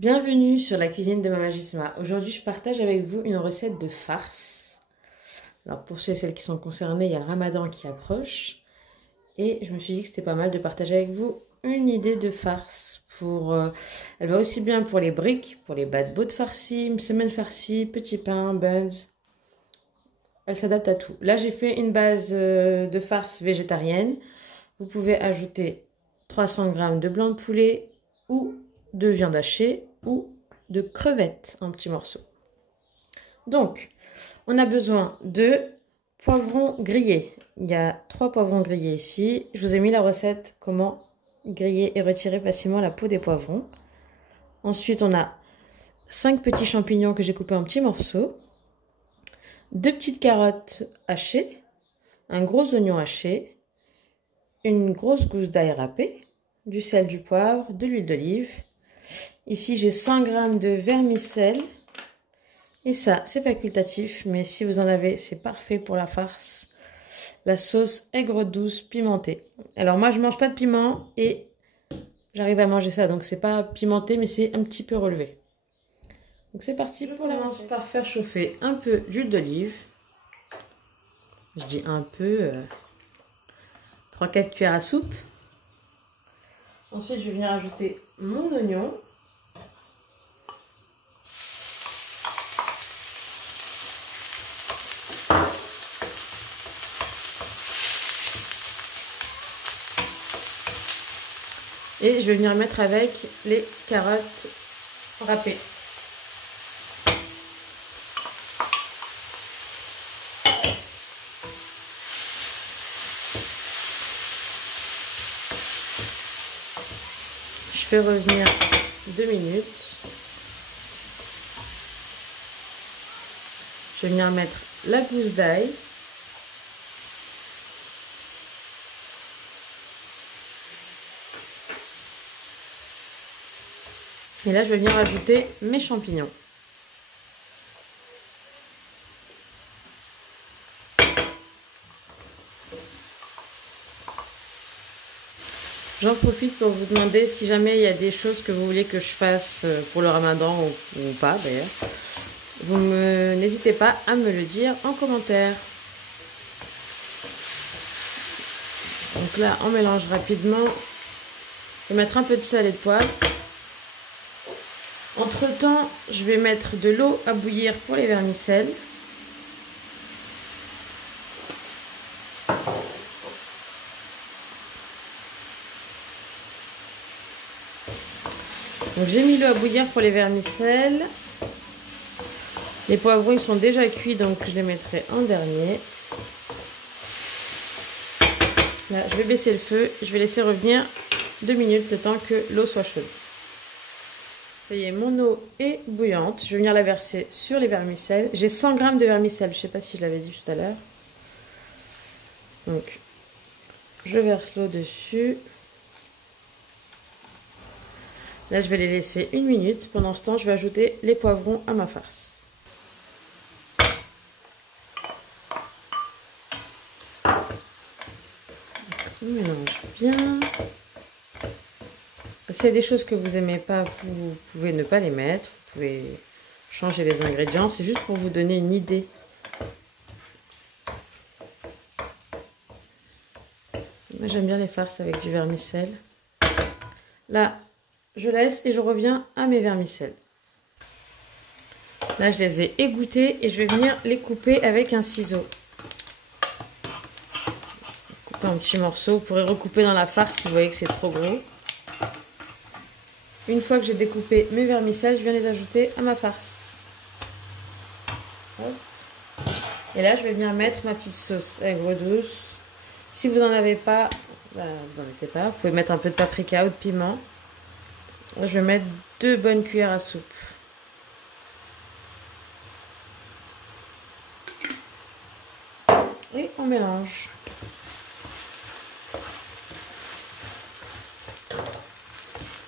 Bienvenue sur la cuisine de Mama Gisma. Aujourd'hui, je partage avec vous une recette de farce. Alors, pour ceux et celles qui sont concernés, il y a le ramadan qui approche. Et je me suis dit que c'était pas mal de partager avec vous une idée de farce. Elle va aussi bien pour les briques, pour les bad boats farcis, semaine farcie, petits pains, buns. Elle s'adapte à tout. Là, j'ai fait une base de farce végétarienne. Vous pouvez ajouter 300 g de blanc de poulet ou de viande hachée ou de crevettes en petits morceaux. Donc, on a besoin de poivrons grillés. Il y a 3 poivrons grillés ici. Je vous ai mis la recette comment griller et retirer facilement la peau des poivrons. Ensuite, on a 5 petits champignons que j'ai coupés en petits morceaux. 2 petites carottes hachées. Un gros oignon haché. Une grosse gousse d'ail râpée. Du sel, du poivre, de l'huile d'olive. Ici, j'ai 100 g de vermicelle. Et ça, c'est facultatif, mais si vous en avez, c'est parfait pour la farce. La sauce aigre douce pimentée. Alors moi, je mange pas de piment et j'arrive à manger ça. Donc c'est pas pimenté, mais c'est un petit peu relevé. Donc c'est parti pour la recette. Je commence par faire chauffer un peu d'huile d'olive. Je dis un peu, 3-4 cuillères à soupe. Ensuite, je vais venir ajouter mon oignon. Et je vais venir mettre avec les carottes râpées. Je fais revenir 2 minutes. Je vais venir mettre la gousse d'ail. Et là, je vais venir ajouter mes champignons. J'en profite pour vous demander si jamais il y a des choses que vous voulez que je fasse pour le ramadan ou pas d'ailleurs. N'hésitez pas à me le dire en commentaire. Donc là, on mélange rapidement. Je vais mettre un peu de sel et de poivre. Entre temps, je vais mettre de l'eau à bouillir pour les vermicelles. Donc j'ai mis l'eau à bouillir pour les vermicelles. Les poivrons ils sont déjà cuits, donc je les mettrai en dernier. Là, je vais baisser le feu. Je vais laisser revenir 2 minutes le temps que l'eau soit chaude. Ça y est, mon eau est bouillante. Je vais venir la verser sur les vermicelles. J'ai 100 g de vermicelles. Je ne sais pas si je l'avais dit tout à l'heure. Donc, je verse l'eau dessus. Là, je vais les laisser 1 minute. Pendant ce temps, je vais ajouter les poivrons à ma farce. On mélange bien. S'il y a des choses que vous n'aimez pas, vous pouvez ne pas les mettre. Vous pouvez changer les ingrédients. C'est juste pour vous donner une idée. Moi, j'aime bien les farces avec du vermicelle. Là, je laisse et je reviens à mes vermicelles. Là, je les ai égouttés et je vais venir les couper avec un ciseau. Couper en petits morceaux. Vous pourrez recouper dans la farce si vous voyez que c'est trop gros. Une fois que j'ai découpé mes vermicelles, je viens les ajouter à ma farce. Et là, je vais venir mettre ma petite sauce aigre douce. Si vous n'en avez pas, bah, vous n'en mettez pas. Vous pouvez mettre un peu de paprika ou de piment. Je vais mettre 2 bonnes cuillères à soupe. Et on mélange.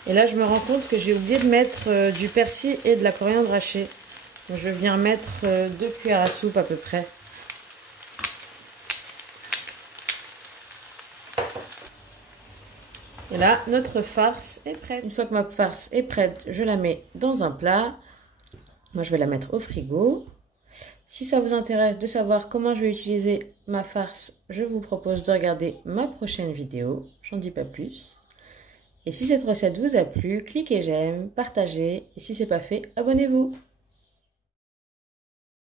Et là, je me rends compte que j'ai oublié de mettre du persil et de la coriandre hachée. Donc, je vais venir mettre 2 cuillères à soupe à peu près. Et là, notre farce est prête. Une fois que ma farce est prête, je la mets dans un plat. Moi, je vais la mettre au frigo. Si ça vous intéresse de savoir comment je vais utiliser ma farce, je vous propose de regarder ma prochaine vidéo. J'en dis pas plus. Et si cette recette vous a plu, cliquez j'aime, partagez. Et si ce n'est pas fait, abonnez-vous.